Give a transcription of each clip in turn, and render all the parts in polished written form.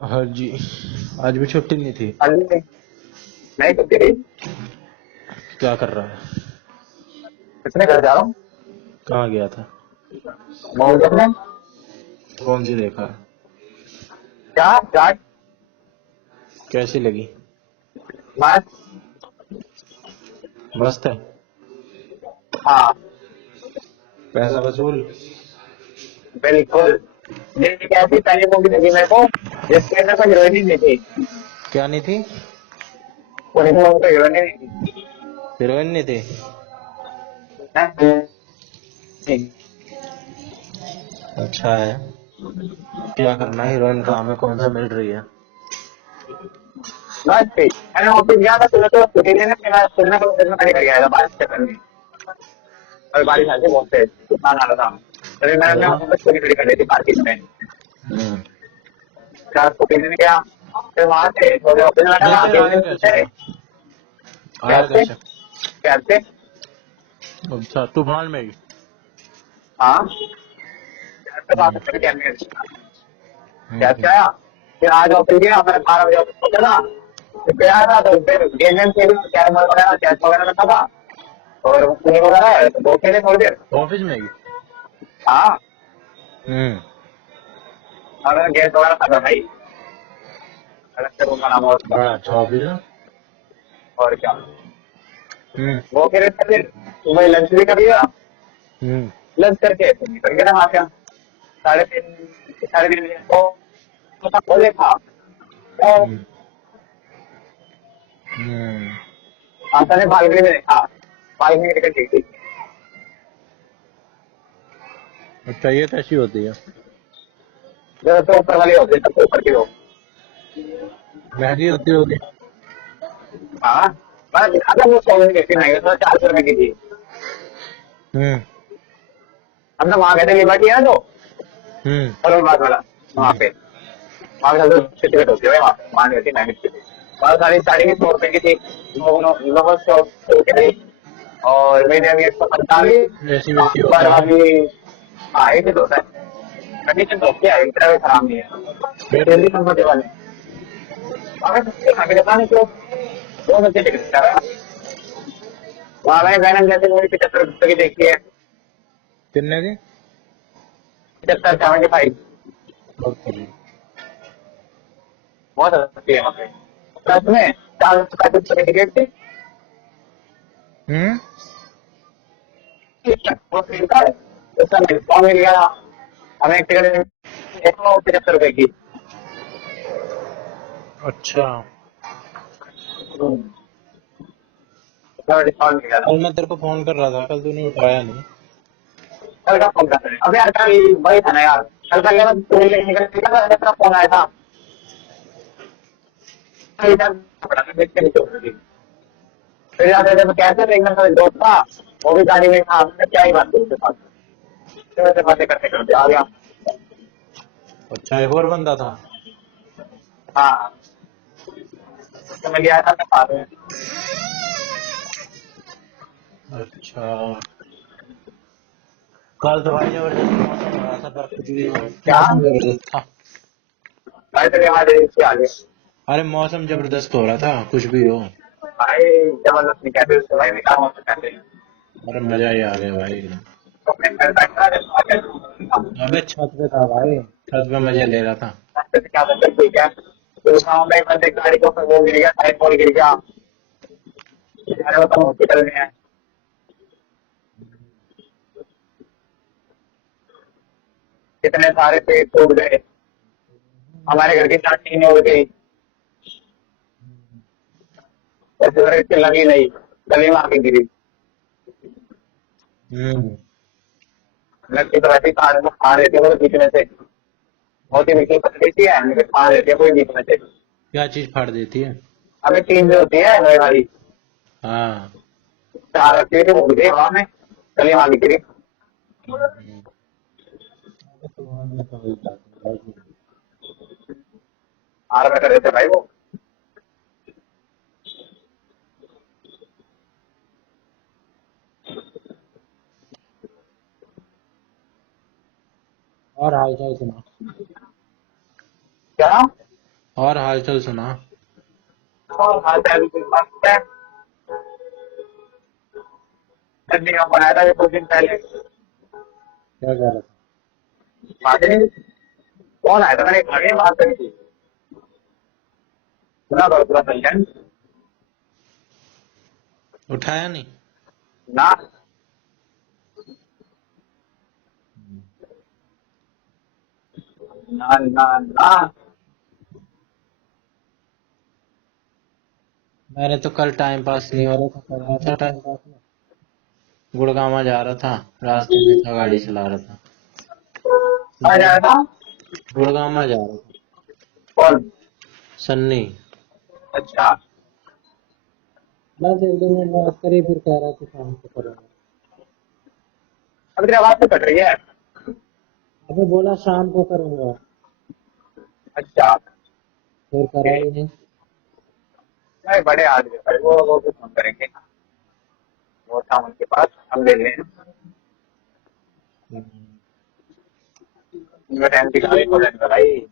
हाँ जी। आज भी छुट्टी नहीं थी। अभी नहीं तो तेरी क्या कर रहा है? कितने घर जा रहा हूँ। कहाँ गया था? मॉल देखने। कौन सी देखा? क्या चाट। कैसी लगी? बस। मस्त है। हाँ पैसा वसूल। बिल्कुल। ये कैसी पहली मूवी लगी मेरे को जिसके अंदर कोई हीरोइन ही नहीं थी। क्या नहीं थी? पूरी मूवी में हीरोइन ही नहीं थी। हीरोइन नहीं थी? हैं? नहीं। अच्छा है। क्या करना, हीरोइन काम है, कौन सा मिल रही है? बस ठीक मैंने ऑफिस गया था सुबह तो छुट्टी लेने मेरा सुनने को दिन में कर गया था बारिश के करने। और बारिश आ गई बहुत तेज तूफान आ रहा था। तभी मैंने अपने हाँ। ऑफिस पूरी खड़ी कर ली थी पार्किंग में। हम्म। चार छुट्टी लेने गया फिर वहां से ऑफिस में नहीं, लगा फिर आगे आया से कैसे पूछे था? आया कैसे कैसे? कैसे। अच्छा, तूफान में ही? हाँ कैसे बात हम्म। करके कैसे हम्म। कैसे आया। फिर आज ऑफिस गया मैं 12 बजे ऑफिस पहुंचा फिर गया था तो फिर गेम से भी कैरम वगैरह चेस वगैरह रखा था और कुछ वगैरह है तो वो खेले थोड़ी देर। ऑफिस में ही? हाँ हम्म। और गैस वगैरह खा था भाई अलग से रूम बना हुआ उसका। बड़ा अच्छा ऑफिस है। और क्या हम्म। वो खेले थे फिर सुबह लंच भी कर लिया। हम्म। लंच करके फिर निकल गया वहां से 3:30 को खोले था और हम्म। हम्म। आता ने बालकनी में देखा बालकनी की टिकट दी थी। अच्छा, ये कैसी होती है? जो तो ऊपर वाली होती है सबसे ऊपर की वो। महंगी होती होगी। हाँ बस अगर वो 100 की थी नहीं तो 400 रुपए की थी। हम्म। हम तो वहां गए थे लिबर्टी है ना जो हम्म। करोलबाग वाला वहां पे वहां पे सबसे टिकट होती है वहां पे वहां नहीं होती महंगी टिकट। और सारी स्टार्टिंग 100 रुपए की थी लोगों 100 की थी और मीडियम 145 एसी वेसी ऊपर होता है? वाली। हाँ एक ही तो होता है कंडीशन तो ओके है इतना भी खराब नहीं है फिर? दिल्ली कंफर्टेबल है। अगर आगे पता नहीं क्यों बहुत अच्छी टिकट कर रहा है। वहां मैंने बैनर जैसे मूवी 75 रुपए की देखी है। कितने की? 75 75। ओके। बहुत अच्छी है वहाँ पे प्लस में 435 रुपए की टिकट थी। हम्म। वो फ्री था उसका डिस्काउंट मिल गया हमें एक टिकट 175 रुपए की। अच्छा। उसका डिस्काउंट मिल गया था। कल मैं तेरे को फोन कर रहा था, कल तूने उठाया नहीं। कल का फोन करते हैं अभी यार कल वही था ना यार कल का क्या पूरी लेके निकल गया था फोन आया था। देखते नहीं चल फिर जाते थे तो कैसे देखना था दोस्त था वो भी गाड़ी में था हमने क्या ही बात करी उसके साथ फिर वैसे बातें करते करते आ गया। अच्छा, एक और बंदा था? हाँ तो मैं गया था अपने साथ में। अच्छा। कल तो भाई जबरदस्त मौसम हो रहा था, पर कुछ भी क्या मौसम जबरदस्त था। भाई तेरे यहाँ से आगे अरे मौसम जबरदस्त हो रहा था, कुछ भी हो। भाई जबरदस्ती कहते उसको भाई निकाल मौत कहते हैं। अरे मजा ही आ गया भाई एकदम। तो अपने घर बैठा रहता अबे छत पे था भाई, छत पे मजे ले रहा था। है क्या करते ठीक है तो गाँव में एक बंदे की गाड़ी को वो गिर गया टायर पोल गिर गया। अरे वो तो हॉस्पिटल में है। कितने सारे पेड़ टूट गए हमारे घर की टाटी उड़ गई ऐसे इसकी लगी नहीं गली में आके गिरी। हम्म। लगती तो वैसे कार को खा रहे थे वो बीच में से बहुत ही बिल्कुल पकड़ी थी है लेकिन खा रहे थे कोई बीच में से। क्या चीज फाड़ देती है? अभी 3 जो होती है नई वाली हाँ। 4 रखी हुई थी वो गिरी हवा में गली में आके गिरी। हम्म। तो मैं तो वही था भाई। हार में कर रहे थे भाई वो। और हाल चाल सुना। क्या और हालचाल सुना। और हाल चाल भी मस्त है। चटनी का बनाया था कुछ दिन पहले। क्या कर रहा था? बातें कौन आया था, मैंने आगे बात करी थी। सुना करो पूरा संजन। उठाया नहीं? ना ना ना ना। मैंने तो कल टाइम पास नहीं हो रहा था, कर रहा था टाइम पास में। गुड़गांव जा रहा था, रास्ते में था, गाड़ी चला रहा था। आ जाया था। गुड़गांव जा रहा था। कौन? सन्नी। अच्छा। बस एक दो मिनट बात करी, फिर कह रहा था शाम को करूंगा। अब तेरी आवाज तो कट रही है। अबे बोला शाम को करूंगा, अच्छा। फिर करा ही नहीं। नहीं, बड़े आदमी बड़े वो भी फोन करेंगे। वो था उनके पास, हम ले लें। उनका टाइम दिखा रही है भाई।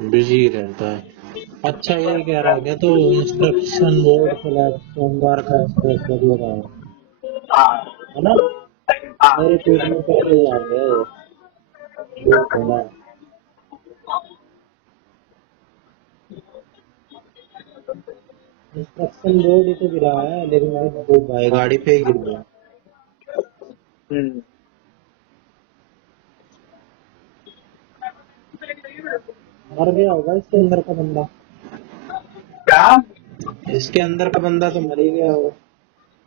बिजी रहता है। अच्छा ये कह रहा क्या तो इंस्ट्रक्शन बोर्ड फ्लैग सोमवार का एक्सप्रेस बदल रहा हाँ है ना? हाँ। मेरे पीठ में पड़ते जाएंगे, झूठ बोला। इंस्ट्रक्शन बोर्ड ही तो गिरा है, लेकिन वो भाई गाड़ी पे ही गिर गया। हम्म। मर गया होगा इसके अंदर का बंदा। क्या? इसके अंदर का बंदा तो मर ही गया होगा।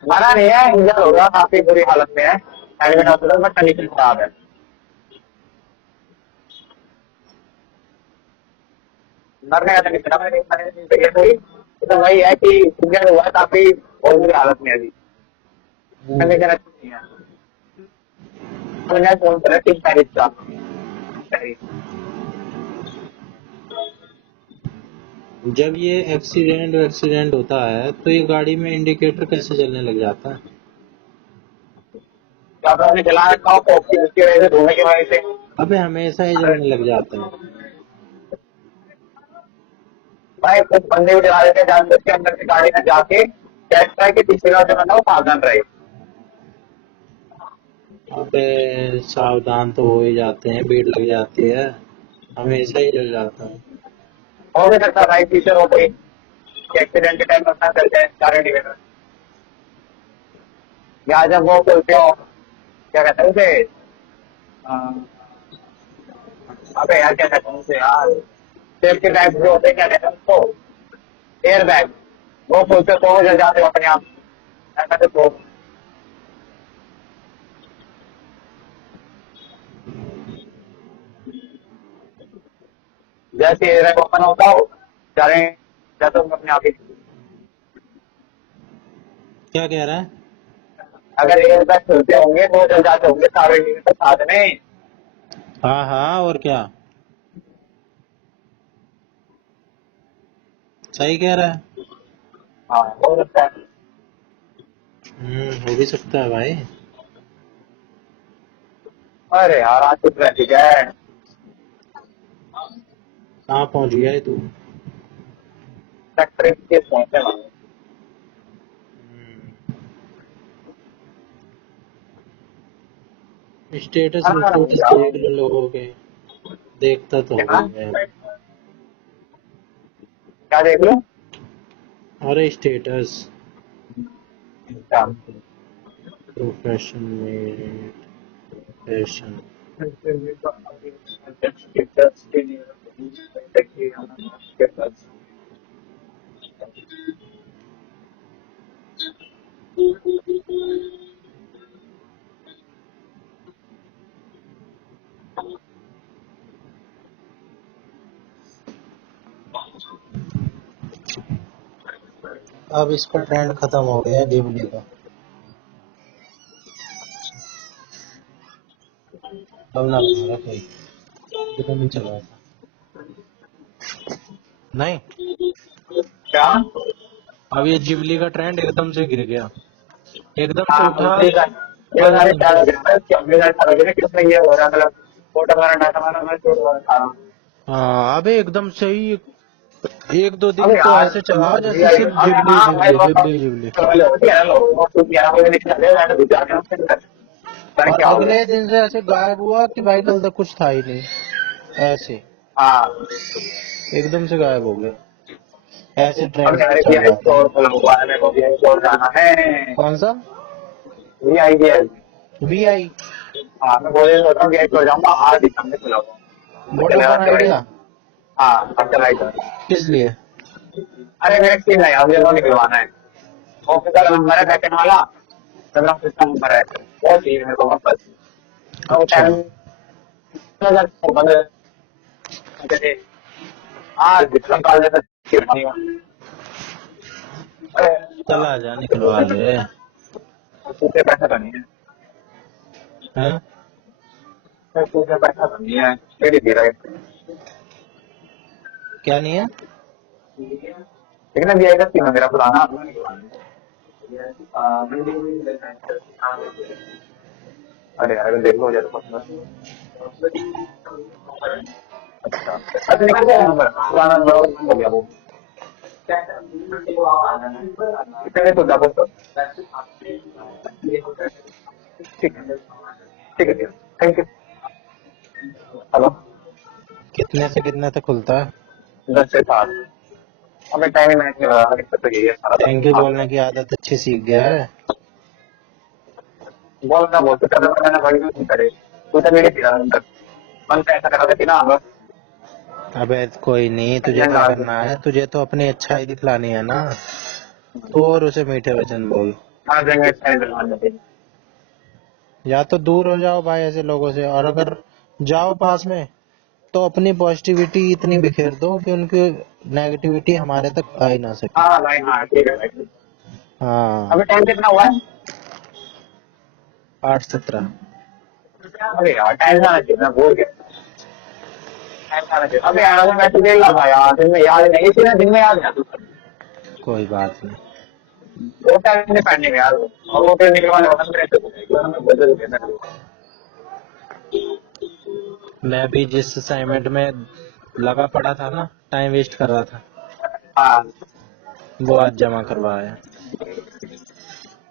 मरा नहीं है, इंजर होगा, काफी बुरी हालत में है। एडमिट हॉस्पिटल में, कंडीशन खराब है। मरने का कंडीशन है, मरने की तबीयत हुई तो वही है कि इंजर हुआ है, काफी बहुत बुरी हालत में है अभी। कंडीशन अच्छी नहीं है। तो मैं फोन करा 3 तारीख का। जब ये एक्सीडेंट होता है तो ये गाड़ी में इंडिकेटर कैसे जलने लग जाता है? आपने चला रखा हो कॉफी उसकी वजह से, धोने की वजह से। अबे हमेशा ही जलने लग जाता है। भाई कुछ बंदे भी चला देते हैं जानबूझ के, अंदर से गाड़ी में जाके कहता है कि पीछे का जो बंदा वो सावधान रहे। अबे सावधान तो हो ही जाते हैं, भीड़ लग जाती है, हमेशा ही जल जाता है। हो भी सकता है भाई फीचर हो गई एक्सीडेंट के टाइम अपना चलते हैं सारे इंडिकेटर। या जब वो बोलते हो क्या कहते हैं उसे, अबे यार क्या कहते हैं उसे यार, सेफ्टी टाइप जो होते हैं, क्या कहते हैं उसको, एयर बैग। वो बोलते तो वो जल जाते हो अपने आप। ऐसा तो जैसे एयर बैग ओपन होता हो सारे जाते हो अपने आप ही। क्या कह रहा है? अगर एयर बैग खुलते होंगे तो जल जाते होंगे सारे इंडिकेटर साथ में। हाँ हाँ, और क्या, सही कह रहा है। हाँ हो सकता है। हो भी सकता है भाई। अरे यार आज तो ट्रैफिक है। कहाँ पहुंच गया है तू? सेक्टर के पहुंचे वाले। स्टेटस हाँ हाँ, स्टेटस जाओ। देख लो लोगों के, देखता तो क्या? हो मैं। क्या देख लो? अरे स्टेटस, क्या? प्रोफेशन में फैशन। अब इसका ट्रेंड खत्म हो गया है डिबली का, अब ना बनेगा कोई, ये तो नहीं चल रहा था। नहीं, क्या? अब ये जिबली का ट्रेंड एकदम से गिर गया, एकदम से हाँ उठा, ठीक है। ये 15 सारे दिन क्या चला। लगे, 24 हजार लगे ना, किसमें ये हो रहा है मतलब फोटो वगैरह डाटा वगैरह मैं छोड़ रहा था। हाँ अबे एकदम सही। एक दो दिन अबे तो यार ऐसे चला जैसे अबे सिर्फ जिबली हाँ भाई जिबली वो जिबली जिबली। चलो होती है ना लोग वो कुछ 11 बजे निकल गए मैंने विचार किया उसके अंदर पता और क्या हो गया। अगले दिन से ऐसे गायब हुआ कि भाई कल तक कुछ था ही नहीं। ऐसे हाँ एकदम से गायब हो गया। ऐसे अब ट्रेंड्स पे मेरे चल भी रहा था। स्टोर खुला हुआ है मेरे को भी स्टोर जाना है। कौन सा? ये आई है। वी आई? हाँ मैं बोले सोच रहा हूँ स्टोर जाऊंगा आज ही सामने खुला हुआ चलेगा वोडाफोन चलेगा। आइडिया? हाँ अब चलाएगा। किस लिए? अरे मेरे सिम है यार मुझे वो निकलवाना है। ऑफिस का नंबर है बैकएंड वाला मेरा सिस्टम नंबर है वो चाहिए मेरे को वापस। वो अच्छा टाइम बंद आज जितना कॉल जैसा अरे चला जा निकलवा ले। उससे पैसा तो नहीं है। हैं? उससे पैसा तो नहीं है फिर दे रहा है। क्या नहीं है? लेकिन अभी आएगा सिम है मेरा पुराना। अरे यार देखो हो जाए तो पसंद। अच्छा अरे निकल गया नंबर पुराना नंबर हो गया वो कितने तो डबल तो ठीक है ठीक है थैंक यू। हेलो कितने से कितने तक खुलता है? 10 से 7 हमें टाइम ही मैच नहीं लगा तो यही है सारा थैंक यू बोलने की आदत अच्छी सीख गया है। बोलना बोलते कर मैंने बड़ी नहीं करे तू तो मेरे पिता मन से ऐसा करा था ना बस अबे कोई नहीं, तुझे क्या करना है, तुझे तो अपनी अच्छाई दिखलानी है ना। तो और उसे मीठे वचन बोल। आ जाएंगे अच्छा दिलवाने या तो दूर हो जाओ भाई ऐसे लोगों से, और अगर जाओ पास में तो अपनी पॉजिटिविटी इतनी बिखेर दो कि उनकी नेगेटिविटी हमारे तक आ ही ना सके। हाँ भाई हाँ ठीक है भाई। हाँ। अभी टाइम कितना हुआ है? 8:17। अरे यार टाइम जाना चाहिए मैं भूल गया टाइम जाना चाहिए। अबे यार मैं तुझे लगा यार दिन में याद नहीं इसी ने दिन में याद है कोई बात नहीं। वो टाइम नहीं पढ़ने में यार और वो फिर निकलवाने वाला मेरे से बदल गया। मैं भी जिस असाइनमेंट में लगा पड़ा था ना, टाइम वेस्ट कर रहा था, हाँ वो आज जमा करवाया।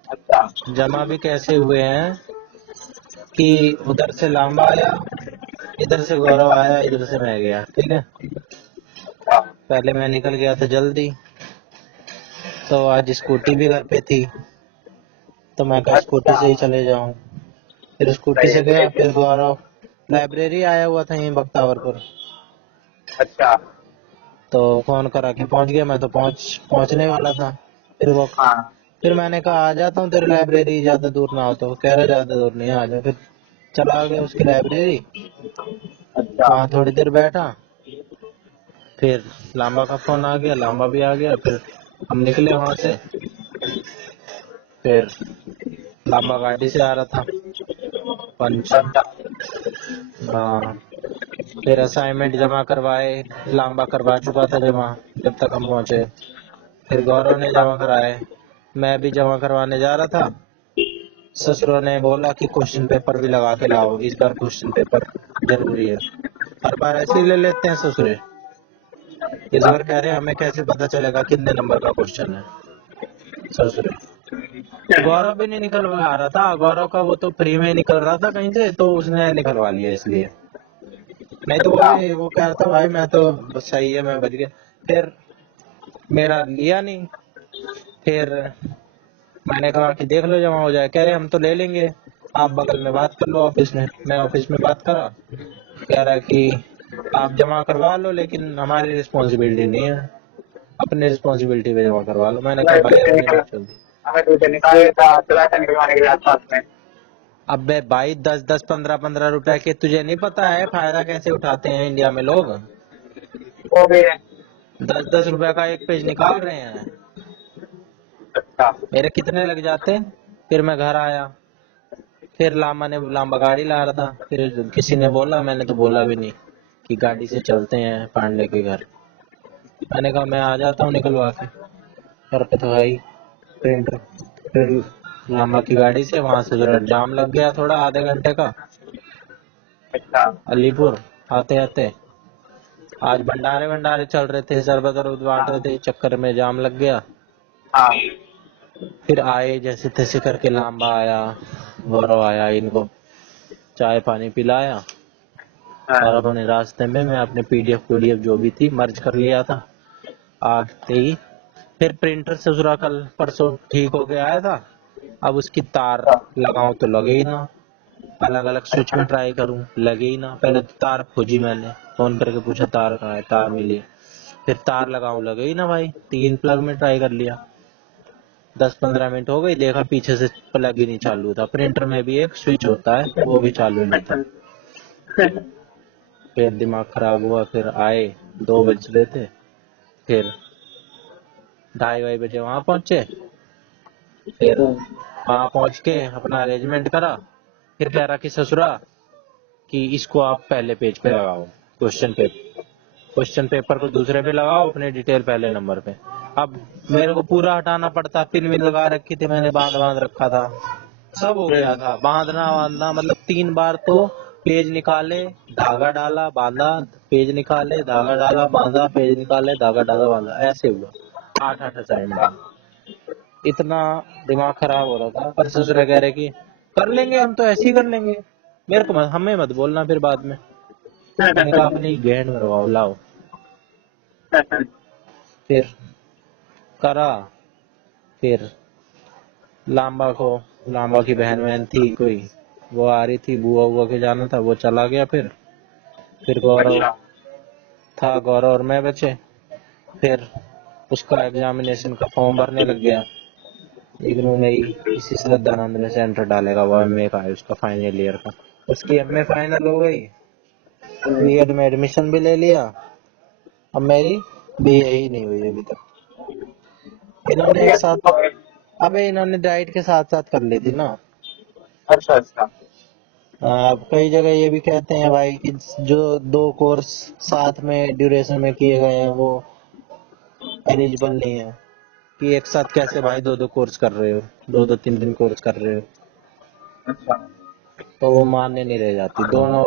अच्छा जमा भी कैसे हुए हैं कि उधर से लांबा आया, इधर से गौरव आया, इधर से मैं गया। ठीक है, पहले मैं निकल गया था जल्दी, तो आज स्कूटी भी घर पे थी, तो मैं कहा स्कूटी अच्छा से ही चले जाऊं। फिर स्कूटी सही से है गया, फिर गौरव लाइब्रेरी आया हुआ था यहीं बख्तावर पर, अच्छा तो फोन करा के पहुंच गया। मैं तो पहुंचने वाला था। फिर वो हाँ फिर मैंने कहा आ जाता हूँ तेरी लाइब्रेरी, ज्यादा दूर ना हो, तो कह रहा ज्यादा दूर नहीं, आ जा। फिर चला गया उसकी लाइब्रेरी, अच्छा वहां थोड़ी देर बैठा, फिर लांबा का फोन आ गया, लांबा भी आ गया, फिर हम निकले वहां से। फिर लांबा गाड़ी से आ रहा था पंच। अच्छा हाँ, फिर असाइनमेंट जमा करवाए, लांबा करवा चुका था जमा जब तक हम पहुंचे। फिर गौरव ने जमा कराए, मैं भी जमा करवाने जा रहा था। ससुरों ने बोला कि क्वेश्चन पेपर भी लगा के लाओ, इस बार क्वेश्चन पेपर जरूरी है। हर बार ऐसे ही ले लेते हैं ससुरे, इस बार कह रहे हैं हमें कैसे पता चलेगा कितने नंबर का क्वेश्चन है। ससुरे गौरव भी नहीं निकलवा रहा था, गौरव का वो तो फ्री में निकल रहा था कहीं से, तो उसने निकलवा लिया इसलिए। नहीं तो वो कह रहा था भाई मैं तो सही है, मैं बच गया। फिर मेरा लिया नहीं। फिर मैंने कहा कि देख लो जमा हो जाए, कह रहे हम तो ले लेंगे, आप बगल में बात कर लो ऑफिस में। मैं ऑफिस में बात करा, कह रहा है कि आप जमा करवा लो लेकिन हमारी रिस्पॉन्सिबिलिटी नहीं है, अपनी रिस्पॉन्सिबिलिटी पे जमा करवा लो। मैंने कहा मैं भाई तुझे अपनी निकल नहीं चलती। हमें तुझे निकाले था चला था निकलवाने के लिए आसपास में अबे भाई 10-10 15-15 रुपए के तुझे नहीं पता है फायदा कैसे उठाते हैं इंडिया में लोग। वो भी है 10-10 रुपए का एक पेज निकाल रहे हैं, अच्छा मेरे कितने लग जाते। फिर मैं घर आया, फिर लांबा गाड़ी ला रहा था, फिर किसी ने बोला, मैंने तो बोला भी नहीं कि गाड़ी से चलते हैं पांडे के घर। मैंने कहा मैं आ जाता हूँ निकलवा के, घर पे तो है ही प्रिंटर। फिर लांबा की गाड़ी से वहां से जरा जाम लग गया थोड़ा आधे घंटे का, अच्छा। अलीपुर आते आते आज भंडारे भंडारे चल रहे थे, शरबत वरबत बांट रहे थे, चक्कर में जाम लग गया। हाँ। फिर आए जैसे तैसे करके, लांबा आया, गौरव आया, इनको चाय पानी पिलाया और हाँ। अपने रास्ते में मैं अपने पीडीएफ जो भी थी मर्ज कर लिया था आते ही। फिर प्रिंटर ससुरा कल परसों ठीक होके आया था, अब उसकी तार लगाऊं तो लगे ही ना, अलग अलग स्विच में ट्राई करूं लगे ही ना। पहले तो तार खोजी, मैंने फोन करके पूछा तार कहाँ है, तार मिली। फिर तार लगाऊं लगे ही ना भाई, 3 प्लग में ट्राई कर लिया, 10-15 मिनट हो गई, देखा पीछे से प्लग ही नहीं चालू था। प्रिंटर में भी एक स्विच होता है वो भी चालू नहीं था। फिर दिमाग खराब हुआ, फिर आए, 2 बज रहे थे। फिर 2:30 बजे वहां पहुंचे। फिर वहां पहुंच के अपना अरेंजमेंट करा। फिर कह रहा कि ससुरा कि इसको आप पहले पेज पे लगाओ, क्वेश्चन पेपर को दूसरे पे लगाओ, अपने डिटेल पहले नंबर पे। अब मेरे को पूरा हटाना पड़ता, पिन विन लगा रखी थी मैंने, बांध बांध रखा था, सब हो गया था, बांधना बांधना, मतलब 3 बार तो पेज निकाले, धागा डाला, बांधा, पेज निकाले, धागा डाला, बांधा, पेज निकाले, धागा डाला, बांधा, ऐसे हुआ 8-8 असाइनमेंट। इतना दिमाग खराब हो रहा था, पर ससुर कह रहे कि कर लेंगे हम तो, ऐसे ही कर लेंगे, मेरे को हमें मत बोलना फिर बाद में। मैंने कहा अपनी गैंड मरवाओ, लाओ। फिर करा। फिर लांबा की बहन वहन थी कोई, वो आ रही थी, बुआ बुआ के जाना था, वो चला गया। फिर गौरव अच्छा। था, गौरव और मैं बचे। फिर उसका एग्जामिनेशन का फॉर्म भरने लग गया। इग्नू में ही इसी श्रद्धानंद में सेंटर डालेगा, वो एमए का है उसका, फाइनल ईयर का। उसकी एमए फाइनल हो गई, बीएड में एडमिशन भी ले लिया। अब मेरी बीए ही नहीं हुई अभी तक। इन्होंने एक साथ, अबे इन्होंने डाइट के साथ साथ कर ली थी ना। अच्छा। अच्छा। अब कई जगह ये भी कहते हैं भाई कि जो 2 कोर्स साथ में ड्यूरेशन में किए गए हैं वो एलिजिबल नहीं है, कि एक साथ कैसे भाई 2-2 कोर्स कर रहे हो, 2-2 3-3 कोर्स कर रहे हो, अच्छा। तो वो मान्य नहीं रह जाती। दोनों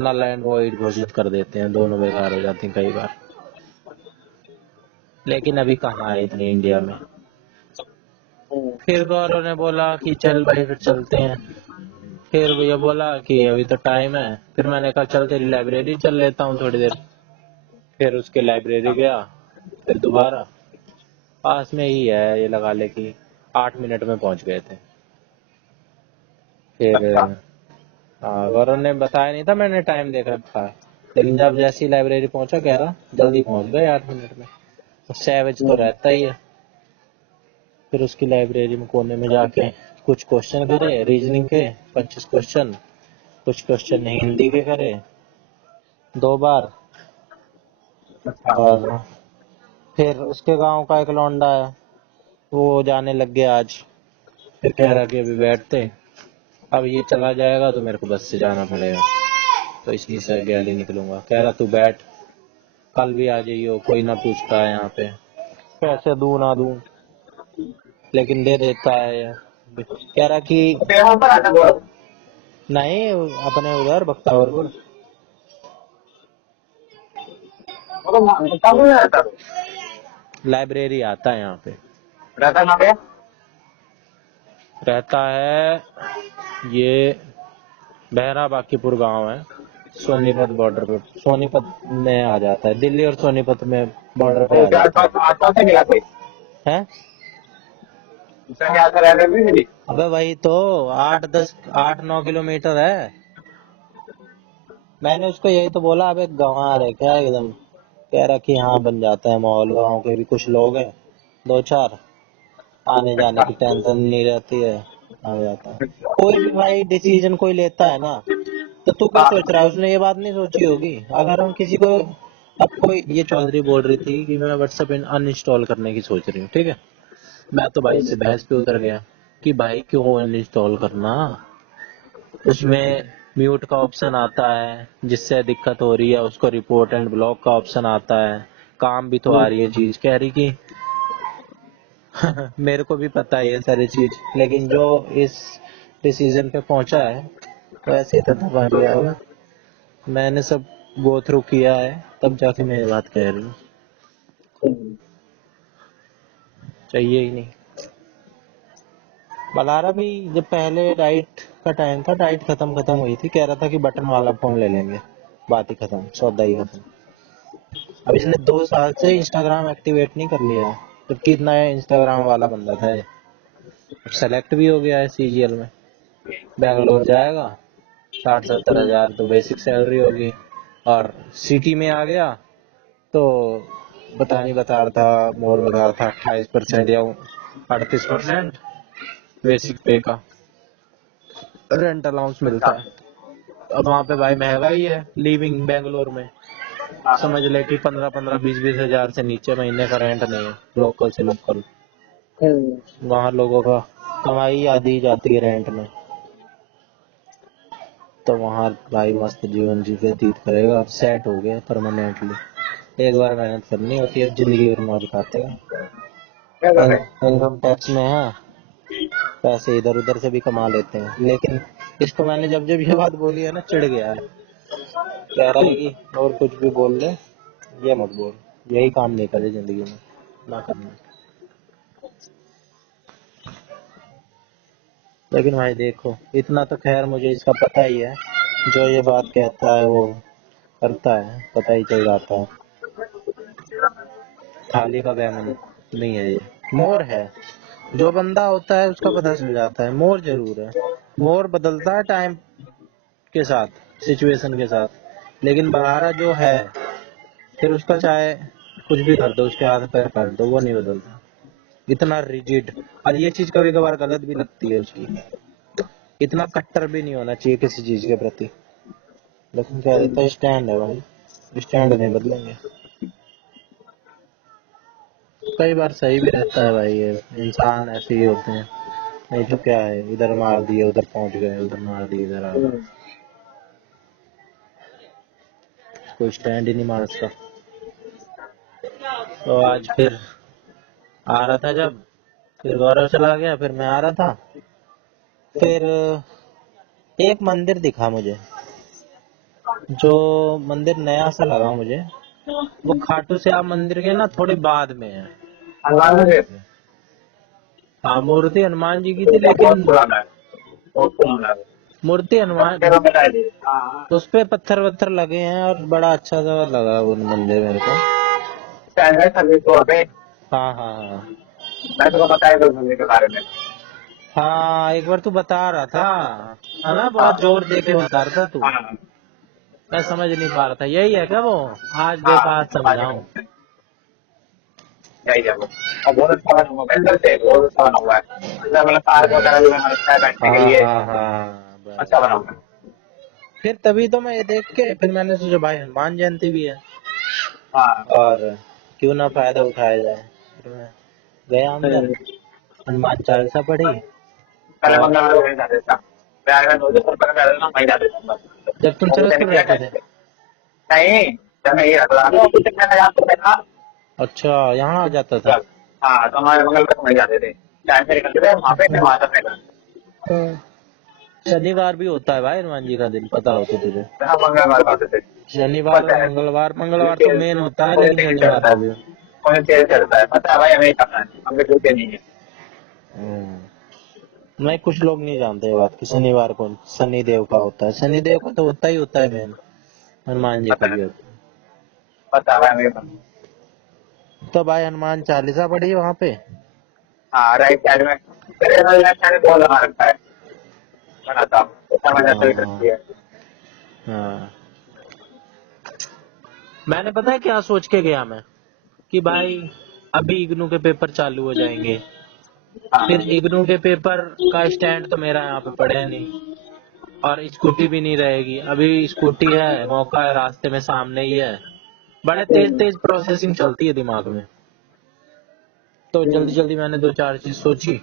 नल एंड वॉइड घोषित कर देते हैं, दोनों बेकार हो जाती हैं कई बार। लेकिन अभी कहाँ है इतनी इंडिया में। फिर गौरव ने बोला कि चल भाई फिर चलते हैं। फिर भैया बोला कि अभी तो टाइम है। फिर मैंने कहा चल तेरी लाइब्रेरी चल लेता हूँ थोड़ी देर। फिर उसके लाइब्रेरी गया। फिर दोबारा पास में ही है, ये लगा ले कि 8 मिनट में पहुंच गए थे। फिर अच्छा। गौरव ने बताया नहीं था, मैंने टाइम देख रखा है। लेकिन जब जैसी लाइब्रेरी पहुंचा कह रहा जल्दी पहुंच गए 8 मिनट में। सैवेज तो रहता ही है। फिर उसकी लाइब्रेरी में कोने में जाके कुछ क्वेश्चन करे रीजनिंग के, 25 क्वेश्चन। कुछ क्वेश्चन हिंदी के करे 2 बार। अच्छा। और फिर उसके गांव का एक लौंडा है, वो जाने लग गया आज। फिर कह रहा कि अभी बैठते, अब ये चला जाएगा तो मेरे को बस से जाना पड़ेगा, तो इसी से गैली निकलूंगा। कह रहा तू बैठ, कल भी आ जाइयो, कोई ना पूछता है यहाँ पे, पैसे दूं ना दूं, लेकिन दे देता है ये। कह रहा कि पेड़ पर आता है वो। नहीं, अपने उधर बख्तावरपुर कब में रहता है? लाइब्रेरी आता है यहाँ पे। रहता कहाँ पे? रहता है ये बहरा बाकीपुर गांव है, सोनीपत बॉर्डर पे, सोनीपत में आ जाता है, दिल्ली और सोनीपत में बॉर्डर पे तो आ उसके जाता आसपास आसपास से मिला कोई? है। उसके आसपास रहते भी मिली? अबे वही तो 8-9 किलोमीटर है। मैंने उसको यही तो बोला, अबे गंवार है क्या एकदम। कह रहा कि हाँ बन जाता है माहौल, गाँव के भी कुछ लोग हैं 2-4, आने जाने की टेंशन नहीं रहती है, आ जाता है। कोई भी भाई डिसीजन कोई लेता है ना, तो तू क्या सोच रहा है, उसने ये बात नहीं सोची होगी। अगर हम किसी को, अब कोई ये चौधरी बोल रही थी कि मैं व्हाट्सएप अनइंस्टॉल करने की सोच रही हूँ, ठीक है। मैं तो भाई से बहस पे उतर गया कि भाई क्यों अनइंस्टॉल करना, उसमें म्यूट का ऑप्शन आता है, जिससे दिक्कत हो रही है उसको रिपोर्ट एंड ब्लॉक का ऑप्शन आता है, काम भी तो आ रही है चीज। कह रही कि मेरे को भी पता है ये सारी चीज, लेकिन जो इस डिसीजन पे पहुंचा है तो ऐसे ही था दबा दिया होगा। मैंने सब गो थ्रू किया है तब जाके मैं ये बात कह रही हूँ। चाहिए ही नहीं। बलारा भी जब पहले डाइट का टाइम था, डाइट खत्म हुई थी, कह रहा था कि बटन वाला फोन ले लेंगे, बात ही खत्म, सौदा ही खत्म। अब इसने 2 साल से इंस्टाग्राम एक्टिवेट नहीं कर लिया, जबकि इतना इंस्टाग्राम वाला बंदा था ये। अब सेलेक्ट भी हो गया है सीजीएल में, बैंगलोर जाएगा, 60-70 हजार तो बेसिक सैलरी होगी, और सिटी में आ गया तो बता नहीं बता रहा था, मोर बता रहा था 28% या 38% बेसिक पे का रेंट अलाउंस मिलता है। अब वहाँ पे भाई महंगाई है लिविंग बैंगलोर में, समझ ले कि 15-15, 20-20 हजार से नीचे महीने का रेंट नहीं है, लोकल से लोकल। वहाँ लोगों का कमाई आधी जाती है रेंट में, तो वहाँ भाई मस्त जीवन जी व्यतीत करेगा, सेट हो गया परमानेंटली। एक बार मेहनत करनी होती है, जिंदगी भर मौज खाते हैं। इनकम टैक्स में है, पैसे इधर उधर से भी कमा लेते हैं, लेकिन इसको मैंने जब जब ये बात बोली है ना, चिढ़ गया है, कह रहा है कि और कुछ भी बोल ले, ये मत बोल, यही काम नहीं करे जिंदगी में, ना करना। लेकिन भाई देखो, इतना तो खैर मुझे इसका पता ही है, जो ये बात कहता है वो करता है, पता ही चल जाता है। थाली का बैगन नहीं है ये, मोर है। जो बंदा होता है उसका पता चल जाता है, मोर जरूर है। मोर बदलता है टाइम के साथ, सिचुएशन के साथ, लेकिन बहारा जो है, फिर उसका चाहे कुछ भी कर दो, उसके हाथ पैर काट दो, वो नहीं बदलता, इतना रिजिड। और ये चीज कभी कभार गलत भी लगती है उसकी, इतना कट्टर भी नहीं होना चाहिए किसी चीज के प्रति, लेकिन क्या देता है, स्टैंड है भाई, स्टैंड नहीं बदलेंगे। कई बार सही भी रहता है भाई, ये इंसान ऐसे ही होते हैं, नहीं तो क्या है, इधर मार दिए उधर पहुंच गए, उधर मार दिए इधर आ गए, कोई स्टैंड ही नहीं मार सकता। तो आज फिर आ रहा था जब, फिर गौरव चला गया, फिर मैं आ रहा था, फिर एक मंदिर दिखा मुझे, जो मंदिर नया सा लगा मुझे, वो खाटू श्याम मंदिर के ना थोड़ी बाद में है। हाँ, मूर्ति हनुमान जी की थी, लेकिन मूर्ति हनुमान, उस पे पत्थर वत्थर लगे हैं, और बड़ा अच्छा सा लगा वो मंदिर मेरे को। हाँ हाँ हाँ मैं तुमको बताया था मंदिर के बारे में। हाँ, एक बार तू बता रहा था, है ना, बहुत जोर दे के बता रहा था तू, हाँ मैं समझ नहीं पा रहा था, यही है क्या वो? आज देखा, आज समझाऊं। यही है वो। और बहुत अच्छा बना हुआ है, अंदर से बहुत अच्छा बना हुआ है, अंदर मतलब पार्क वगैरह भी बना रखा है बैठने के हाँ लिए, हाँ हाँ, अच्छा बस। बना हुआ है। फिर तभी तो मैं ये देख के, फिर मैंने सोचा भाई हनुमान जयंती भी है, हाँ और क्यों ना फायदा उठाया जाए। फिर मैं गया अंदर, हनुमान चालीसा पढ़ी, पहले और मंगलवार को नहीं जाते था, मैं अगर 2 दिन पहले जाता था वहीं जाते थे बस। जब तुम और चरखपुर रहते थे? नहीं, जब मैं ये रखा था कुछ मैं जाता था। अच्छा, यहाँ आ जाता था। हाँ तो हमारे मंगलवार को वहीं जाते थे, टाइम से निकलते थे वहाँ पे, फिर वहाँ तक निकलते हाँ। शनिवार भी होता है भाई हनुमान जी का दिन, पता हो तो तुझे? थे। हाँ मंगलवार को आते थे। शनिवार पता और है, मंगलवार, मंगलवार तो मेन होता है, मुझे लेकिन तेल शनिवार चढ़ता को है, भी। मुझे तेल चढ़ता है, पता है भाई, हमें करना है, हमें छूटे नहीं है। नहीं, कुछ लोग नहीं जानते ये बात कि शनिवार को शनि देव का होता है, शनि देव का तो होता है मेन, हनुमान जी का पता है, भी होता पता है भाई हमें। है। तो भाई हनुमान चालीसा पढ़ी वहाँ पे। हाँ राइट साइड में, मेरे लेफ्ट साइड में बहुत लगा रखा है, बनाता हूँ, उसका मजा चल हाँ करती है। हाँ, मैंने पता है क्या सोच के गया मैं, कि भाई अभी इग्नू के पेपर चालू हो जाएंगे, हाँ फिर इग्नू के पेपर का स्टैंड तो मेरा यहाँ पे पड़े नहीं, और स्कूटी भी नहीं रहेगी, अभी स्कूटी है, मौका है, रास्ते में सामने ही है, बड़े तेज तेज प्रोसेसिंग चलती है दिमाग में। तो जल्दी जल्दी मैंने 2-4 चीज सोची,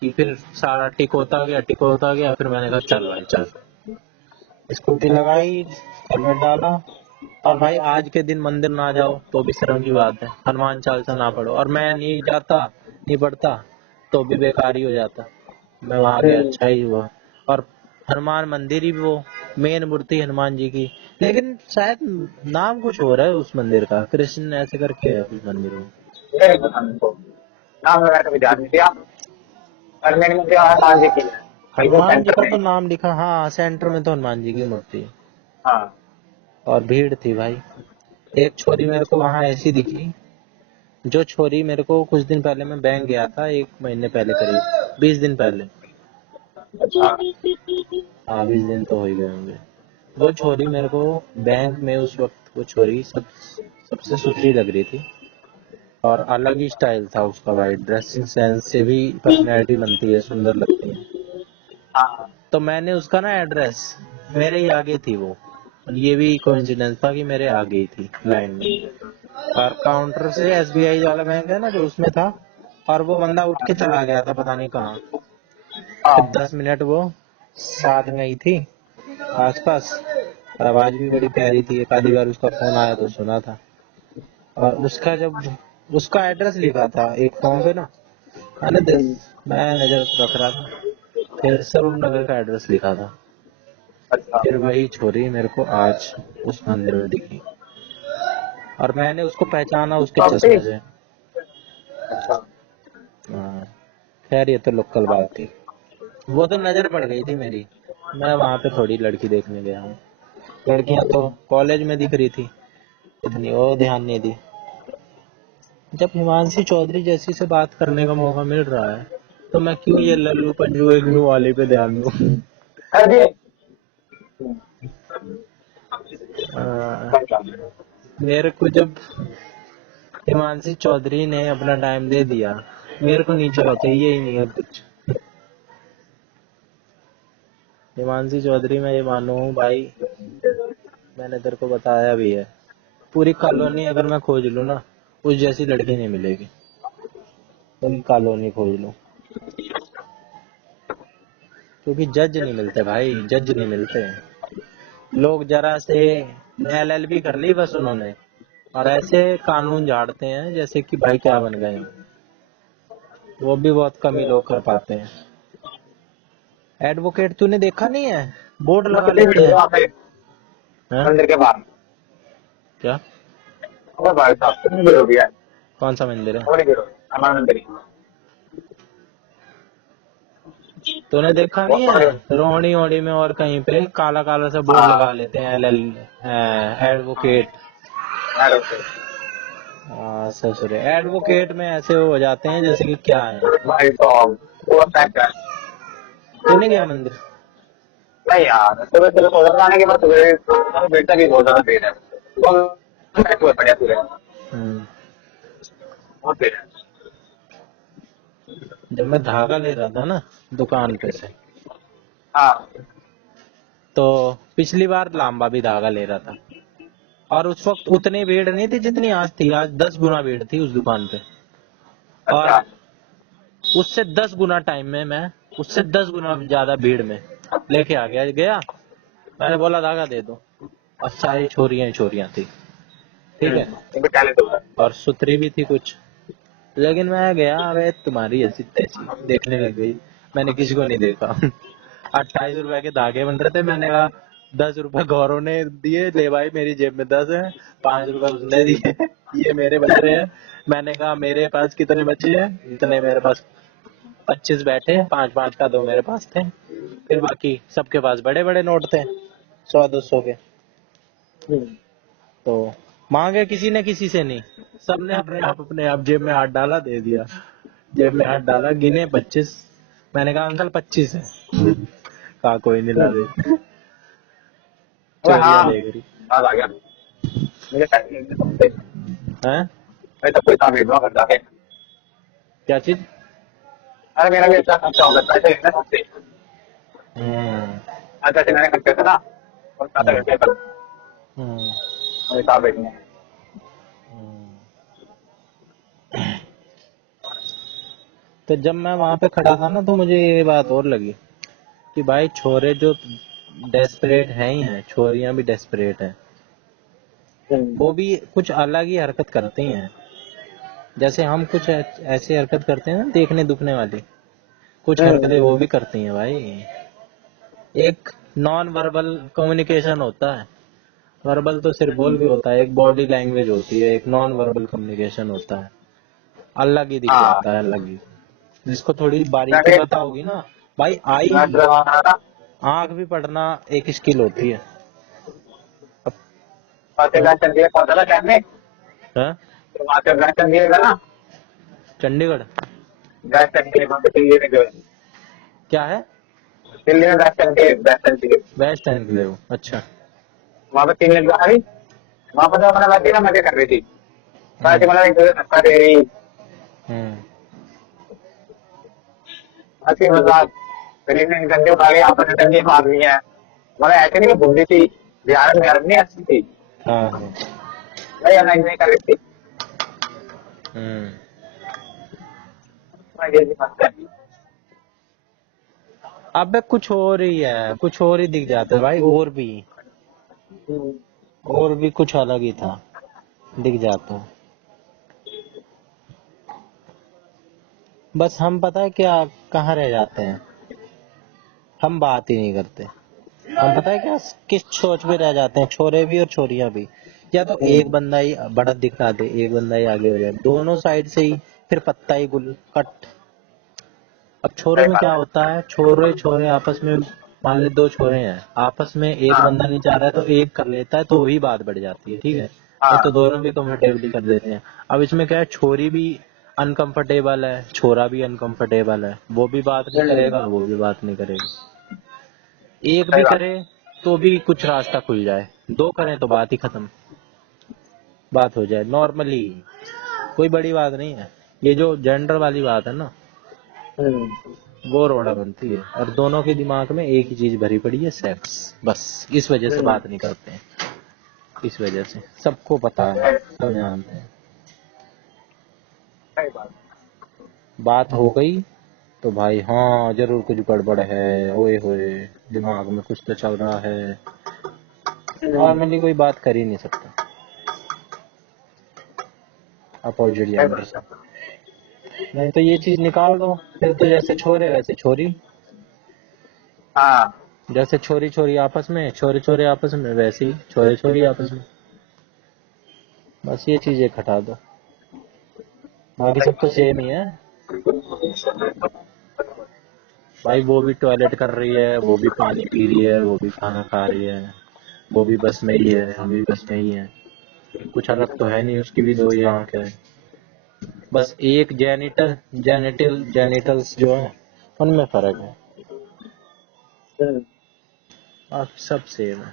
कि फिर सारा टिक होता गया, फिर मैंने कहा चल भाई चल, स्कूटी लगाई, हेलमेट डाला, और भाई आज के दिन मंदिर ना जाओ तो भी शर्म की बात है, हनुमान चालीसा ना पढ़ो, और मैं नहीं जाता, नहीं पढ़ता, तो भी बेकार ही हो जाता। मैं वहां गया, अच्छा ही हुआ। और हनुमान मंदिर ही वो मेन मूर्ति हनुमान जी की, लेकिन शायद नाम कुछ हो रहा है उस मंदिर का, कृष्ण ऐसे करके है उस मंदिर में। मेरे को हमको नाम वगैरह कभी ध्यान नहीं दिया। और मैंने मुझे हनुमान जी की है, बिल्कुल हनुमान जी सेंटर का में तो ही। नाम लिखा, हाँ सेंटर में तो हनुमान जी की मूर्ति है। हाँ। और भीड़ थी भाई। एक छोरी मेरे को वहां ऐसी दिखी, जो छोरी मेरे को कुछ दिन पहले, मैं बैंक गया था 1 महीने पहले, करीब 20 दिन पहले। अच्छा। हाँ 20 दिन तो हो ही गए होंगे। वो छोरी मेरे को बैंक में उस वक्त, वो छोरी सबसे सुथरी लग रही थी, और अलग ही स्टाइल था उसका भाई, ड्रेसिंग सेंस से भी पर्सनैलिटी बनती है, सुंदर लगती है। हाँ। तो मैंने उसका ना एड्रेस, मेरे ही आगे थी वो, ये भी कोइंसिडेंस था कि मेरे आगे ही थी लाइन में, और काउंटर से एसबीआई वाला बैंक है ना जो, उसमें था। और वो बंदा उठ के चला गया था पता नहीं कहाँ। फिर हाँ। 10 मिनट वो साथ में ही थी आसपास, और आवाज भी बड़ी प्यारी थी, एक आधी बार उसका फोन आया तो सुना था। और उसका जब उसका एड्रेस लिखा था एक फॉर्म पे ना, मैंने मैं नजर रख रहा था, फिर स्वरूप नगर का एड्रेस लिखा था। अच्छा। फिर वही छोरी मेरे को आज उस मंदिर में दिखी, और मैंने उसको पहचाना उसके तो चश्मे से। अच्छा। हाँ, खैर ये तो लोकल बात थी, वो तो नजर पड़ गई थी मेरी। मैं वहां पे थोड़ी लड़की देखने गया हूँ, लड़कियां तो कॉलेज में दिख रही थी, इतनी वो ध्यान नहीं दी। जब हिमांशी चौधरी जैसी से बात करने का मौका मिल रहा है, तो मैं क्यों ये लल्लू पंजू इग्नू वाले पे ध्यान दूं। अरे आ, मेरे को जब हिमांशी चौधरी ने अपना टाइम दे दिया, मेरे को नीचे का चाहिए ही नहीं अब कुछ। हिमांशी चौधरी मैं ये मानू हूँ भाई, मैंने तेरे को बताया भी है, पूरी कॉलोनी अगर मैं खोज लूँ ना, उस जैसी लड़की नहीं मिलेगी। पूरी कॉलोनी खोज लूँ, क्योंकि जज नहीं मिलते भाई, जज नहीं मिलते। लोग जरा से एलएलबी कर ली बस उन्होंने, और ऐसे कानून झाड़ते हैं जैसे कि भाई क्या बन गए हैं। वो भी बहुत कम ही लोग कर पाते हैं। एडवोकेट तूने देखा नहीं है, बोर्ड लगा मंदिर लेते भी हैं। वहाँ पे, हैं? मंदिर के बाहर। क्या? और भाई साहब कितनी भीड़ हो गया है। कौन सा मंदिर है? थोड़ी भीड़ हो, हमारे मंदिर ही। तूने देखा नहीं बहुत बड़े। है, रोहड़ी ओड़ी में और कहीं पे काला काला सा बोर्ड लगा हाँ। लेते हैं, एल एडवोकेट। मैडम से। ससुर एडवोकेट में ऐसे हो जाते हैं जैसे कि क्या है। भाई साहब पूरा पैक है। तूने गया मंदिर? नहीं यार, सुबह सुबह सोच आने के बाद सुबह बेटा भी बहुत ज्यादा भीड़ है। बहुत पैक हुआ पड़ा पूरे। हम्म। बहुत भीड़ है। जब मैं धागा ले रहा था ना दुकान पे से, हाँ। तो पिछली बार लांबा भी धागा ले रहा था, और उस वक्त उतनी भीड़ नहीं थी जितनी आज थी। आज 10 गुना भीड़ थी उस दुकान पे, और अच्छा। उससे 10 गुना टाइम में मैं उससे 10 गुना ज्यादा भीड़ में लेके आ गया। मैंने बोला धागा दे दो, और सारी छोरियां ही छोरियां थी, ठीक है, इनका टैलेंट होता है। और सुथरी भी थी कुछ। लेकिन मैं गया, अबे तुम्हारी ऐसी तैसी देखने लग गई, मैंने किसी को नहीं देखा। 28 रुपए के धागे बन रहे थे, मैंने कहा 10 रुपए गौरव ने दिए, ले भाई मेरी जेब में 10 है, 5 रुपए उसने दिए, ये मेरे बच रहे हैं। मैंने कहा मेरे पास कितने बचे हैं, इतने मेरे पास 25 बैठे, 5-5 का 2 मेरे पास थे, फिर बाकी सबके पास बड़े बड़े नोट थे, 100-200 के। तो मांगे किसी ने किसी से नहीं, सबने अपने आप जेब में हाथ डाला, दे दिया। जेब में हाथ डाला, गिने 25। मैंने कहा अंकल 25 है। कहा कोई नहीं, ला दे। अबे चोरियां हाँ, ले गई। याद आ गया मुझे टैलेंट। हैं? मैं तो कोई काम भेजवा कर जाके। क्या चीज? अरे मेरा भी अच्छा खर्चा हो सकता है इससे। हम्म। अच्छा से मैंने खर्चे थे ना, और खाता हम्म। करके कल हम्म। मेरे साथ बैठने। हम्म। तो जब मैं वहां पे खड़ा था ना, तो मुझे ये बात और लगी कि भाई छोरे जो डेस्परेट हैं ही हैं, छोरियां भी डेस्परेट हैं। वो भी कुछ अलग ही हरकत करती हैं, जैसे हम कुछ ऐसी हरकत करते हैं ना देखने दुखने वाली, कुछ हरकतें वो भी करती हैं भाई। एक नॉन वर्बल कम्युनिकेशन होता है, वर्बल तो सिर्फ बोल के होता है, एक बॉडी लैंग्वेज होती है, एक नॉन वर्बल कम्युनिकेशन होता है, अलग ही दिख हाँ जाता है, अलग ही। जिसको थोड़ी मैं बारीकी भी पता होगी ना भाई, मैं आई ड्रामा बना था। आंख भी पढ़ना एक स्किल होती है। अब वहाँ से अब गैस चंडीगढ़ पहुंचा था टाइम में। है तो वहाँ से गैस चंडीगढ़ का ना, चंडीगढ़ गैस चंडीगढ़ वहाँ पे दिल्ली में जो है, क्या है? दिल्ली में गैस चंडीगढ़ वेस्ट एनक्लेव, अच्छा। वहाँ पे 3 मिनट का आई। वहाँ पर तो मैंने बात की ना, मजे कर रही थी। बाकी हम्म मतलब एक दूसरे को धक्का दे रही, हम्म हंसी मजाक, फिर इन्हें गंदे उठा के आपस में टंगे मार रही है। मतलब ऐसे नहीं कि बुद्धि थी, बिहार में नहीं हंसी थी हाँ हाँ भाई, अनाज नहीं कर रही थी। हम्म मैं ये भी बात कर। अबे कुछ और ही है, कुछ और ही दिख जाता है भाई, और भी कुछ अलग ही था, दिख जाता है। बस हम पता है क्या, कहाँ रह जाते हैं, हम बात ही नहीं करते। हम पता है क्या, किस सोच में रह जाते हैं, छोरे भी और छोरियां भी। या तो एक बंदा ही बढ़त दिखा दे, एक बंदा ही आगे हो जाए, दोनों साइड से ही फिर पत्ता ही गुल कट। अब छोरों सही में बात क्या है। होता है, छोरे छोरे आपस में, मान ली 2 छोरे हैं आपस में, एक हाँ बंदा नहीं चाह रहा है तो एक कर लेता है, तो वही बात बढ़ जाती है, ठीक है। नहीं तो हाँ दोनों भी कंफर्टेबली कर देते हैं। अब इसमें क्या है, छोरी भी अनकंफर्टेबल है, छोरा भी अनकंफर्टेबल है, वो भी बात नहीं करेगा, वो भी बात नहीं करेगा। एक सही भी बात। करे तो भी कुछ रास्ता खुल जाए, दो करें तो बात ही खत्म, बात हो जाए नॉर्मली, कोई बड़ी बात नहीं है। ये जो जेंडर वाली बात है ना, हम्म। वो रोड़ा बनती है, और दोनों के दिमाग में एक ही चीज भरी पड़ी है, सेक्स। बस इस वजह से बात नहीं करते हैं, इस वजह से सबको पता है, सब जानते हैं। सही बात। बात हो गई तो भाई हाँ जरूर कुछ गड़बड़ है, ओए होए दिमाग में कुछ तो चल रहा है। नॉर्मली कोई बात कर ही नहीं सकता अपोजिट सही जेंडर बात से। है। नहीं तो ये चीज निकाल दो, फिर तो जैसे छोरे वैसे छोरी, हाँ जैसे छोरी छोरी आपस में, छोरे छोरे आपस में, वैसे ही छोरे छोरी आपस में। बस ये चीजें हटा दो, बाकी सही सब तो बात। सेम ही है। भाई वो भी टॉयलेट कर रही है, वो भी पानी पी रही है, वो भी खाना खा रही है, वो भी बस में ही है, हम भी बस में ही है। कुछ अलग तो है नहीं, उसकी भी 2 ही आंख है। बस एक जेनिटल्स जो है उनमें फर्क है, बाकी सब सेम है,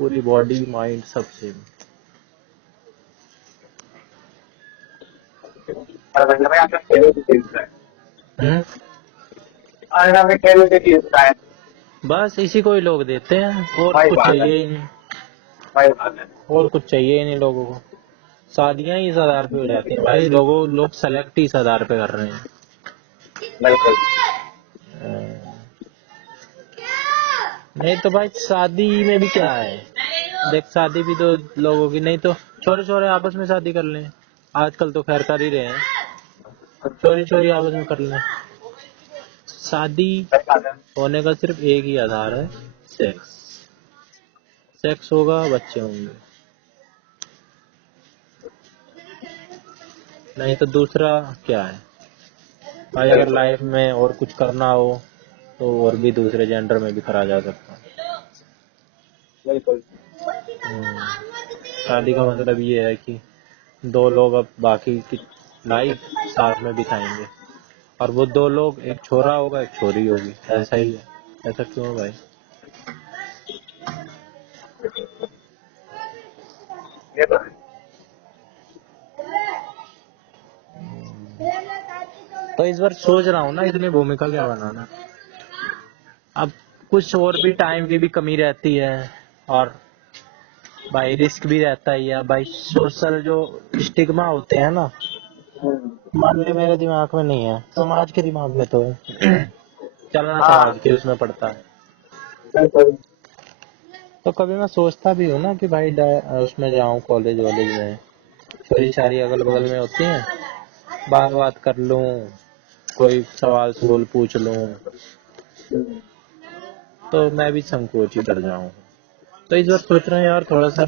पूरी बॉडी माइंड सब सेम। और मतलब मैं आपका खेलों की चीज है। हम्म और ना मैं खेलों की चीज का है। बस इसी को ही लोग देते हैं, और वही कुछ बात है। चाहिए ही नहीं, वही बात है। और कुछ चाहिए ही नहीं लोगों को। शादियां ही इस आधार पे हो जाती हैं भाई, लोग सेलेक्ट ही इस आधार पे कर रहे हैं। बिल्कुल। नहीं तो भाई शादी में भी क्या है, देख शादी भी तो लोगों की, नहीं तो छोरे छोरे आपस में शादी कर लें, आजकल तो खैर कर ही रहे हैं, चोरी चोरी आपस में कर लें। शादी सही बात है। होने का सिर्फ एक ही आधार है, सेक्स। सेक्स होगा, बच्चे होंगे, नहीं तो दूसरा क्या है भाई। अगर बिल्कुल। लाइफ में और कुछ करना हो तो और भी दूसरे जेंडर में भी करा जा सकता है। बिल्कुल। शादी का मतलब ये है कि 2 लोग अब बाकी की लाइफ साथ में बिताएंगे, और वो 2 लोग, एक छोरा होगा एक छोरी होगी, ऐसा ही है। ऐसा क्यों है भाई? ये तो है। तो इस बार सोच रहा हूँ ना, इतनी भूमिका क्या बनाना। अब कुछ और भी टाइम की भी कमी रहती है, और भाई रिस्क भी रहता ही है भाई, सोशल जो स्टिग्मा होते हैं ना, मान ली मेरे दिमाग में नहीं है, समाज के दिमाग में तो है। चलना हाँ समाज के उसमें पड़ता है। बिल्कुल। तो कभी मैं सोचता भी हूँ ना कि भाई उसमें जाऊँ, कॉलेज वॉलेज में छोरी छारी अगल बगल में होती हैं, बात बात कर लूँ, कोई सवाल सवाल पूछ लूँ, तो मैं भी संकोच ही कर जाऊँ। तो इस बार सोच रहे हैं यार थोड़ा सा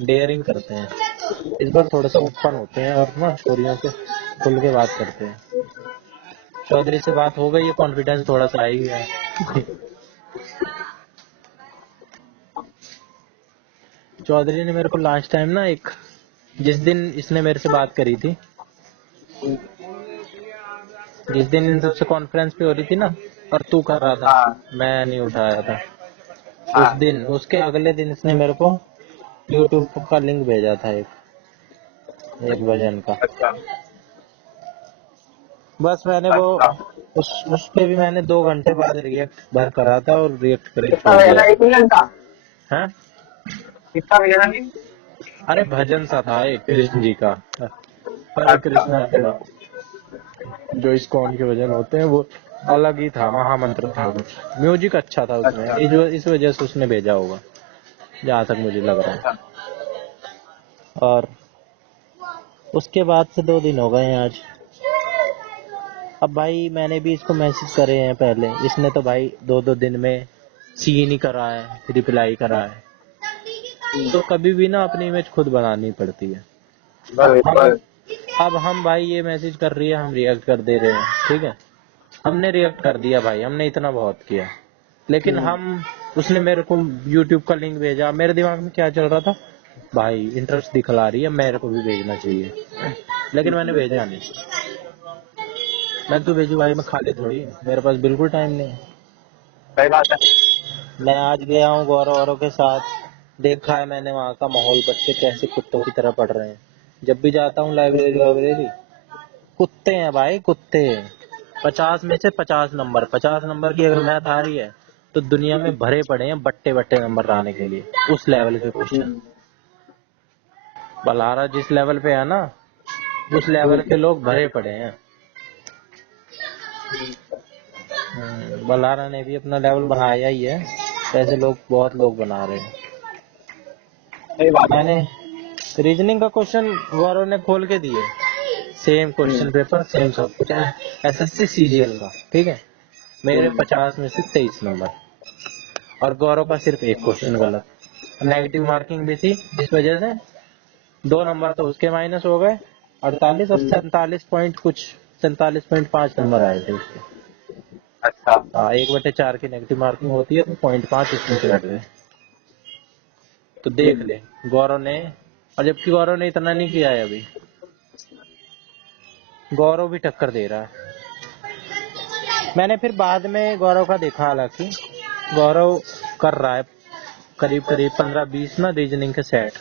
डेयरिंग करते हैं, इस बार थोड़ा सा ओपन होते हैं और ना छोरियों से खुल के बात करते हैं। चौधरी से बात हो गई है, कॉन्फिडेंस थोड़ा सा आ ही गया है। चौधरी ने मेरे को लास्ट टाइम ना एक, जिस दिन इसने मेरे से बात करी थी, जिस दिन इन सबसे कॉन्फ्रेंस पे हो रही थी ना, और तू कर रहा था, हाँ मैं नहीं उठाया था, उस हाँ। दिन उसके अगले दिन इसने मेरे को यूट्यूब का लिंक भेजा था एक भजन का। अच्छा बस मैंने वो अच्छा। उस पे भी मैंने 2 घंटे बाद रिएक्ट भर करा था और रिएक्ट करके कितना छोड़ भैया दिया था, 1 मिनट का? है। कितना भैया था? अरे भजन सा था एक कृष्ण जी का, हरे अच्छा कृष्णा का, जो इस्कॉन के भजन होते हैं वो अलग ही था, महामंत्र था कुछ, म्यूजिक अच्छा था उसमें, अच्छा इस वजह से उसने भेजा होगा जहाँ तक मुझे लग रहा अच्छा। है। और उसके बाद से 2 दिन हो गए हैं आज। अब भाई मैंने भी इसको मैसेज करे हैं पहले, इसने तो भाई 2-2 दिन में सीन ही करा है, रिप्लाई करा है। तो कभी भी ना अपनी इमेज खुद बनानी पड़ती है। बिल्कुल। अब हम भाई ये मैसेज कर रही है, हम रिएक्ट कर दे रहे हैं, ठीक है, हमने रिएक्ट कर दिया भाई, हमने इतना बहुत किया। लेकिन हम, उसने मेरे को यूट्यूब का लिंक भेजा, मेरे दिमाग में क्या चल रहा था, भाई इंटरेस्ट दिखला रही है, मेरे को भी भेजना चाहिए, लेकिन मैंने भेजा नहीं। मैं तो भेजू भाई, मैं खाली थोड़ी, मेरे पास बिल्कुल टाइम नहीं है। सही बात है। मैं आज गया हूँ गौरव औरों के साथ, देखा है मैंने वहाँ का माहौल, बच्चे कैसे कुत्तों की तरह पढ़ रहे हैं। जब भी जाता हूँ लाइब्रेरी वाइब्रेरी, कुत्ते हैं भाई, कुत्ते। 50 में से 50 नंबर, 50 नंबर की अगर मैथ आ रही है तो दुनिया में भरे पड़े हैं बट्टे बट्टे नंबर लाने के लिए, उस लेवल के क्वेश्चन। बलहारा जिस लेवल पे है ना, उस लेवल के लोग भरे पड़े हैं। बलहारा ने भी अपना लेवल बनाया ही है, ऐसे लोग बहुत लोग बना रहे हैं। सही बात है। मैंने रीजनिंग का क्वेश्चन गौरव ने खोल के दिए, सेम क्वेश्चन पेपर, सेम सब कुछ, एसएससी सीजीएल का, ठीक है। मेरे 50 में से 23 नंबर, और गौरव का सिर्फ एक क्वेश्चन गलत। नेगेटिव मार्किंग भी थी, इस वजह से 2 नंबर तो उसके माइनस हो गए, 48 और 47 पॉइंट कुछ, 47.5 नंबर आए थे उसके। अच्छा 1/4 की नेगेटिव मार्किंग होती है, तो 0.5 इसमें से घट गए। तो देख ले गौरव ने, और जबकि गौरव ने इतना नहीं किया है अभी, गौरव भी टक्कर दे रहा है। मैंने फिर बाद में गौरव का देखा, हालांकि गौरव कर रहा है करीब करीब 15-20 ना रीजनिंग के सेट,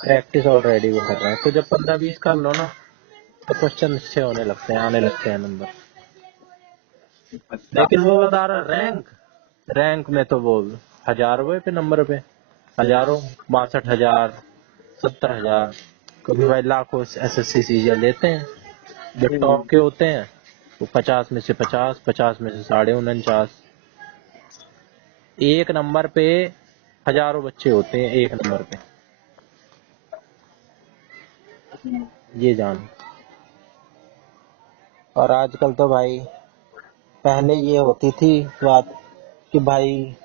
प्रैक्टिस ऑलरेडी वो कर रहा है। तो जब 15-20 कर लो ना, तो क्वेश्चन अच्छे होने लगते हैं, आने लगते हैं नंबर। अच्छा। लेकिन वो बता रहा रैंक, रैंक में तो वो हजारों पे नंबर पे, हजारों, 62,000, 70,000, कभी भाई लाखों एसएससी सीजीएल लेते हैं। जो टॉप के होते हैं वो 50 में से 50, 50 में से 49.5, एक नंबर पे हजारों बच्चे होते हैं एक नंबर पे, ये जान। और आजकल तो भाई, पहले ये होती थी बात कि भाई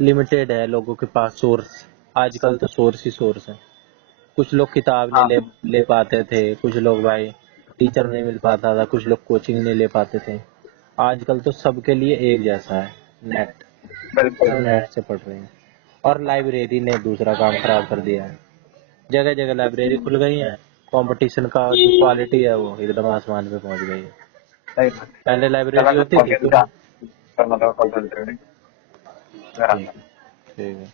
लिमिटेड है लोगों के पास सोर्स, आजकल तो सोर्स ही सोर्स है। कुछ लोग किताब नहीं हाँ ले पाते थे, कुछ लोग भाई टीचर नहीं मिल पाता था, कुछ लोग कोचिंग नहीं ले पाते थे। आजकल तो सबके लिए एक जैसा है, नेट, बिल्कुल। सब नेट से पढ़ रहे हैं। और लाइब्रेरी ने दूसरा काम खराब कर दिया है, जगह जगह लाइब्रेरी खुल गई है, कंपटीशन का जो क्वालिटी है वो एकदम आसमान पे पहुंच गई है। सही बात है। पहले चला लाइब्रेरी मैं होती थी कॉलेज तुम, का मतलब कॉलेज ठीक, ठीक है।